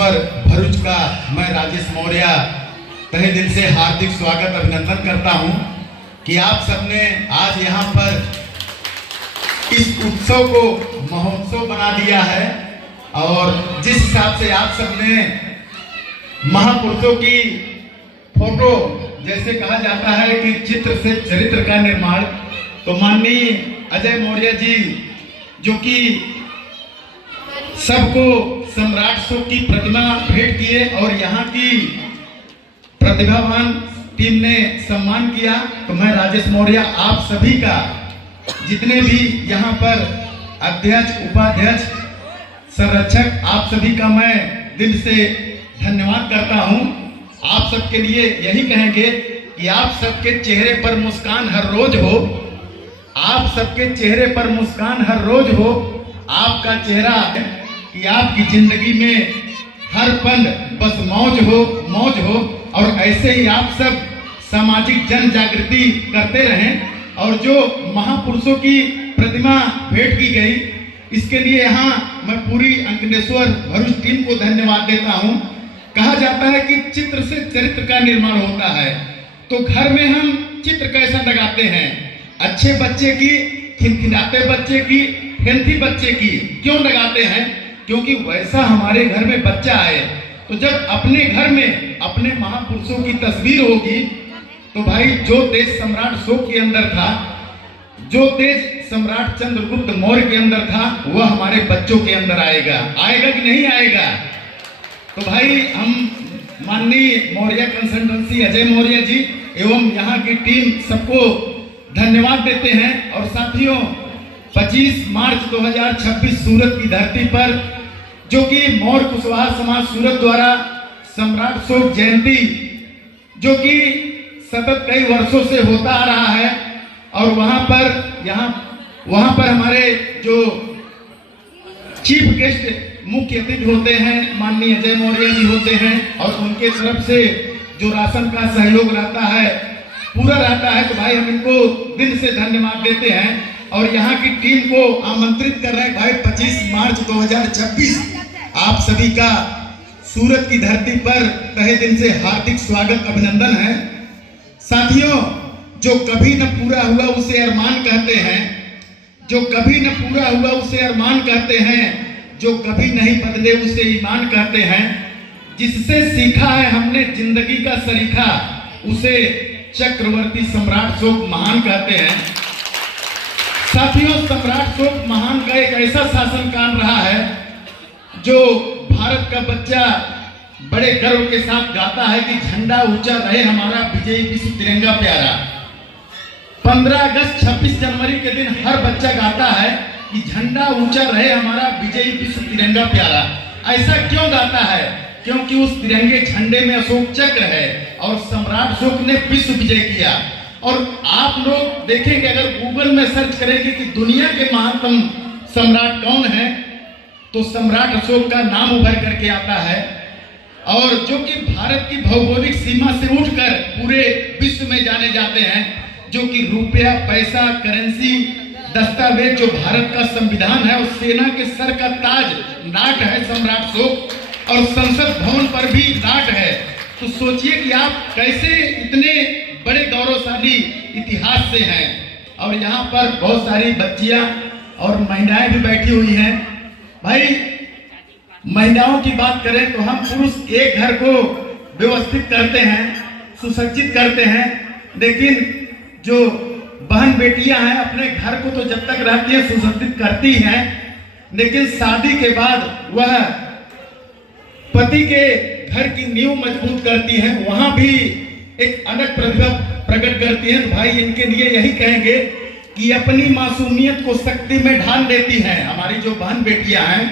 अंकलेश्वर भरूच का मैं राजेश मौर्य तहे दिल से हार्दिक स्वागत अभिनंदन करता हूं कि आप सबने आज यहां पर इस उत्सव को महोत्सव बना दिया है। और जिस हिसाब से आप सबने महापुरुषों की फोटो, जैसे कहा जाता है कि चित्र से चरित्र का निर्माण, तो माननीय अजय मौर्य जी जो कि सबको सम्राट अशोक की प्रतिमा भेंट किए और यहाँ की प्रतिभावान टीम ने सम्मान किया, तो मैं राजेश मौर्य आप सभी का, जितने भी यहाँ पर अध्यक्ष, उपाध्यक्ष, संरक्षक, आप सभी का मैं दिल से धन्यवाद करता हूँ। आप सबके लिए यही कहेंगे कि आप सबके चेहरे पर मुस्कान हर रोज हो, आप सबके चेहरे पर मुस्कान हर रोज हो। आपका चेहरा कि आपकी जिंदगी में हर पल बस मौज हो और ऐसे ही आप सब सामाजिक जन जागृति करते रहें। और जो महापुरुषों की प्रतिमा भेंट की गई, इसके लिए यहाँ मैं पूरी अंकलेश्वर भरूच टीम को धन्यवाद देता हूँ। कहा जाता है कि चित्र से चरित्र का निर्माण होता है, तो घर में हम चित्र कैसा लगाते हैं? अच्छे बच्चे की, खिलखिलाते बच्चे की, हेल्थी बच्चे की क्यों लगाते हैं? क्योंकि वैसा हमारे घर में बच्चा आए। तो जब अपने घर में अपने महापुरुषों की तस्वीर होगी, तो भाई जो तेज सम्राट अशोक के अंदर था, जो तेज सम्राट चंद्रगुप्त मौर्य के अंदर था, वह हमारे बच्चों के अंदर आएगा कि नहीं आएगा? तो भाई हम माननीय मौर्य कंसल्टेंसी अजय मौर्य जी एवं यहाँ की टीम सबको धन्यवाद देते हैं। और साथियों, 25 मार्च 2026 सूरत की धरती पर, जो कि मौर्य कुशवाहा समाज सूरत द्वारा सम्राट अशोक जयंती जो कि सतत कई वर्षों से होता आ रहा है, और वहां पर हमारे जो चीफ गेस्ट मुख्य अतिथि होते हैं माननीय अजय मौर्य जी होते हैं, और उनके तरफ से जो राशन का सहयोग रहता है पूरा रहता है, तो भाई हम इनको दिल से धन्यवाद देते हैं। और यहाँ की टीम को आमंत्रित कर रहे हैं भाई 25 मार्च 2026 आप सभी का सूरत की धरती पर तहे दिल से हार्दिक स्वागत अभिनंदन है। साथियों, जो कभी न पूरा हुआ उसे अरमान कहते हैं, जो कभी न पूरा हुआ उसे अरमान कहते हैं, जो कभी नहीं बदले उसे ईमान कहते हैं। जिससे सीखा है हमने जिंदगी का सरीखा, उसे चक्रवर्ती सम्राट अशोक महान कहते हैं। साथियों, सम्राट अशोक महान का एक ऐसा शासनकाल रहा है जो भारत का बच्चा बड़े गर्व के साथ गाता है कि झंडा ऊंचा रहे हमारा, विजयी विश्व तिरंगा प्यारा। 15 अगस्त 26 जनवरी के दिन हर बच्चा गाता है कि झंडा ऊंचा रहे हमारा, विजयी विश्व तिरंगा प्यारा। ऐसा क्यों गाता है? क्योंकि उस तिरंगे झंडे में अशोक चक्र है और सम्राट अशोक ने विश्व विजय किया। और आप लोग देखेंगे, अगर गूगल में सर्च करेंगे कि दुनिया के महानतम सम्राट कौन है, तो सम्राट अशोक का नाम उभर करके आता है। और जो कि भारत की भौगोलिक सीमा से उठकर पूरे विश्व में जाने जाते हैं, जो कि रुपया, पैसा, करेंसी, दस्तावेज, जो भारत का संविधान है और सेना के सर का ताज नाट है सम्राट अशोक, और संसद भवन पर भी नाट है। तो सोचिए कि आप कैसे इतने बड़े गौरवशाली इतिहास से हैं। और यहाँ पर बहुत सारी बच्चियां और महिलाएं भी बैठी हुई हैं। भाई, महिलाओं की बात करें तो हम पुरुष एक घर को व्यवस्थित करते हैं, सुसज्जित करते हैं, लेकिन जो बहन बेटियां हैं अपने घर को तो जब तक रहती हैं सुसज्जित करती हैं, लेकिन शादी के बाद वह पति के घर की नींव मजबूत करती हैं, वहां भी एक अलग प्रतिभा प्रकट करती हैं। तो भाई, इनके लिए यही कहेंगे कि अपनी मासूमियत को शक्ति में ढाल देती हैं। हमारी जो बहन बेटियां हैं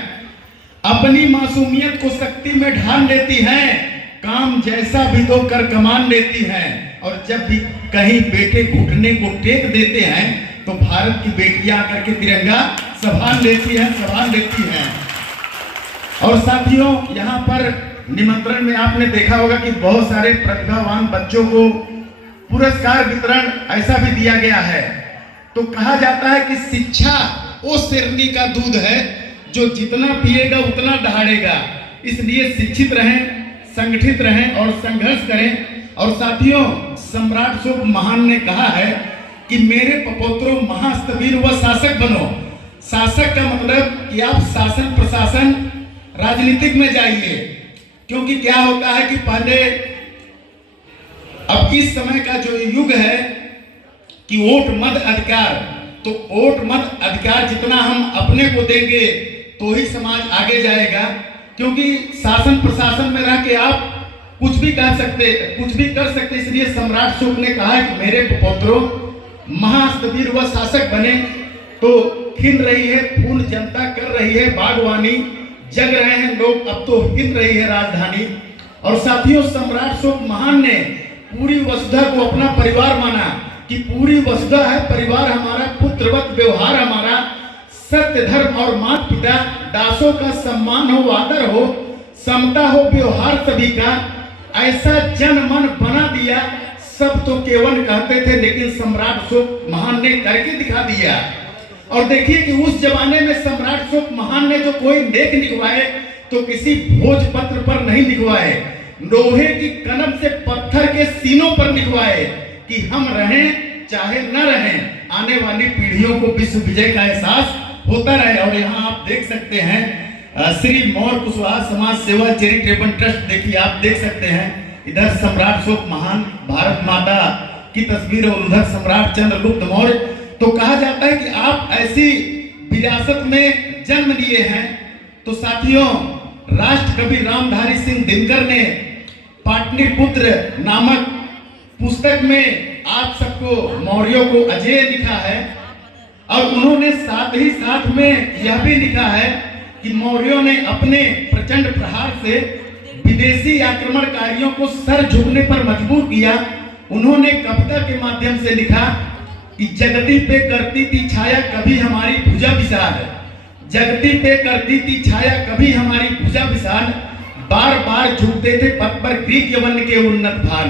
अपनी मासूमियत को शक्ति में ढाल लेती हैं, काम जैसा भी दो कर कमान लेती हैं। और जब भी कहीं बेटे घुटने को टेक देते हैं, तो भारत की बेटियां आकर के तिरंगा संभाल लेती हैं। और साथियों, यहाँ पर निमंत्रण में आपने देखा होगा कि बहुत सारे प्रतिभावान बच्चों को पुरस्कार वितरण ऐसा भी दिया गया है। तो कहा जाता है कि शिक्षा वो शेरनी का दूध है जो जितना पिएगा उतना दहाड़ेगा। इसलिए शिक्षित रहें, संगठित रहें और संघर्ष करें। और साथियों, सम्राट अशोक महान ने कहा है कि मेरे पपोत्रों महास्तवीर व शासक बनो। शासक का मतलब कि आप शासन प्रशासन राजनीतिक में जाइए, क्योंकि क्या होता है कि पहले अब इस समय का जो युग है कि वोट मत अधिकार, तो वोट मत अधिकार जितना हम अपने को देंगे तो ही समाज आगे जाएगा। क्योंकि शासन प्रशासन में रह के आप कुछ भी कर सकते। इसलिए सम्राट अशोक ने कहा कि मेरे पुत्रों महास्तवीर व शासक बने। तो खिल रही है फूल, जनता कर रही है बागवानी, जग रहे हैं लोग, अब तो हिल रही है राजधानी। और साथियों, सम्राट अशोक महान ने पूरी वसुधा को अपना परिवार माना कि पूरी वसुधा है परिवार हमारा, पुत्रवत व्यवहार हमारा, सत्य धर्म और माता पिता, दासों का सम्मान हो, आदर हो, समता हो, व्यवहार सभी का, ऐसा जन मन बना दिया। सब तो केवल कहते थे, लेकिन सम्राट अशोक महान ने करके दिखा दिया। और देखिए कि उस जमाने में सम्राट अशोक महान ने जो कोई लेख लिखवाए तो किसी भोजपत्र पर नहीं लिखवाए, लोहे की कलम से पत्थर के सीनों पर लिखवाए कि हम रहें चाहे न रहें, आने वाली पीढ़ियों को विश्व विजय का एहसास होता रहे। और यहाँ आप देख सकते हैं श्री मौर्य कुशवाहा समाज सेवा चैरिटेबल ट्रस्ट, देखिए आप देख सकते हैं इधर सम्राट अशोक महान, भारत माता की तस्वीर, और उधर सम्राट चंद्रगुप्त मौर्य। तो कहा जाता है कि आप ऐसी विरासत में जन्म लिए हैं। तो साथियों, राष्ट्रकवि रामधारी सिंह दिनकर ने पाटलिपुत्र नामक पुस्तक में आप सबको मौर्यों को अजेय लिखा है। और उन्होंने साथ ही साथ में यह भी लिखा है कि मौर्यों ने अपने प्रचंड प्रहार से विदेशी आक्रमणकारियों को सर झुकने पर मजबूर किया। उन्होंने कविता के माध्यम से लिखा कि जगती पे करती थी छाया कभी हमारी भुजा विशाल, जगती पे करती थी छाया कभी हमारी भुजा विशाल, बार बार झुकते थे पद पर ग्रीक यवन के उन्नत भाल,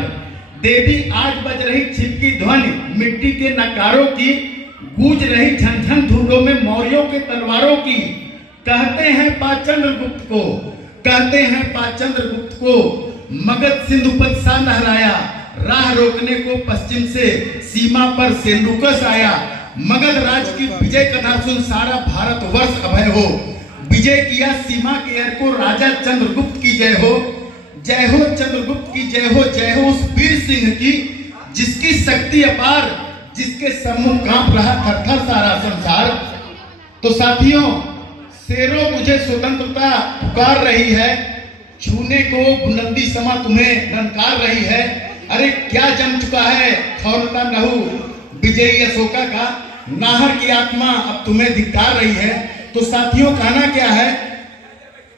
देवी आज बज रही छिपकी ध्वनि मिट्टी के नकारों की, गूंज रही झनझन धूलों में मौर्यों के तलवारों की, कहते हैं पाचंद्रगुप्त को, कहते हैं पाचंद्रगुप्त को, मगध सिंधु पद सा लहराया, राह रोकने को पश्चिम से सीमा पर सेल्यूकस आया, मगध राज की विजय कथा सुन सारा भारत वर्ष अभय हो, विजय किया सीमा के एर को राजा चंद्रगुप्त की जय हो, जय हो चंद्रगुप्त की जय हो, जय हो उस वीर सिंह की जिसकी शक्ति अपार, जिसके सम्मुख कांप रहा थर-थर सारा संसार। तो साथियों, शेरों मुझे स्वतंत्रता पुकार रही है, छूने को बुलंदी समा तुम्हें ननकार रही है, अरे क्या जम चुका है खौलता नहु विजयी अशोका का, नाहर की आत्मा अब तुम्हें धिक्कार रही है। तो साथियों, कहना क्या है,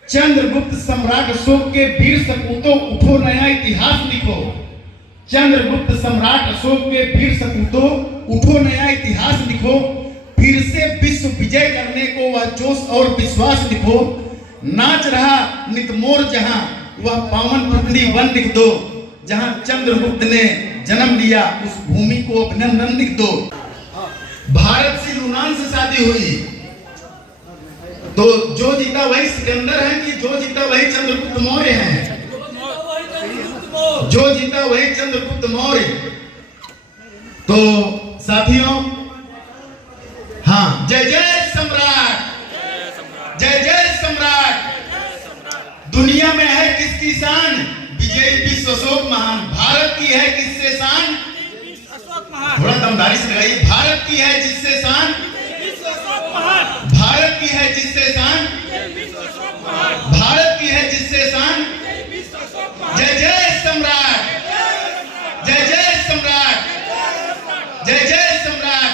चंद्रगुप्त सम्राट अशोक के वीर सपूतों उठो नया इतिहास लिखो, चंद्रगुप्त सम्राट अशोक के वीर सपूतों उठो नया इतिहास लिखो, फिर से विश्व विजय करने को वह जोश और विश्वास लिखो, नाच रहा नितमोर जहां वह पावन पृथ्वी वन लिख दो, जहां चंद्रगुप्त ने जन्म लिया उस भूमि को अभिनंदन लिख दो। भारत से यूनान से शादी हुई तो जो जीता वही सिकंदर है कि जो जीता वही चंद्रगुप्त मौर्य है, जो जीता वही चंद्रगुप्त मौर्य। तो साथियों, हाँ, जय जय सम्राट, जय जय सम्राट। दुनिया में है किसकी शान, विजयी विश्व अशोक महान। भारत की है किससे शान, थोड़ा दमदारी से लगाइए, भारत की है जिससे शान, भारत की है जिससे शान, भारत की है जिससे शान। जय जय सम्राट, जय जय सम्राट, जय जय सम्राट।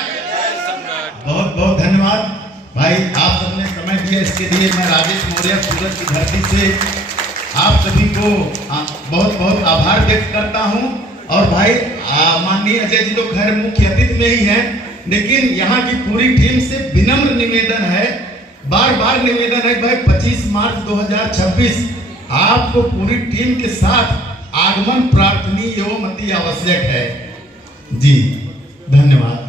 बहुत बहुत धन्यवाद भाई, आप सबने समय दिया, इसके लिए मैं राजेश मौर्य सूरत की धरती से आप सभी को बहुत बहुत आभार व्यक्त करता हूं। और भाई माननीय अजय जी तो खैर मुख्य अतिथि में ही हैं, लेकिन यहाँ की पूरी टीम से विनम्र निवेदन है, बार बार निवेदन है भाई, 25 मार्च 2026 आपको पूरी टीम के साथ आगमन प्रार्थनीय एवं अति आवश्यक है। जी धन्यवाद।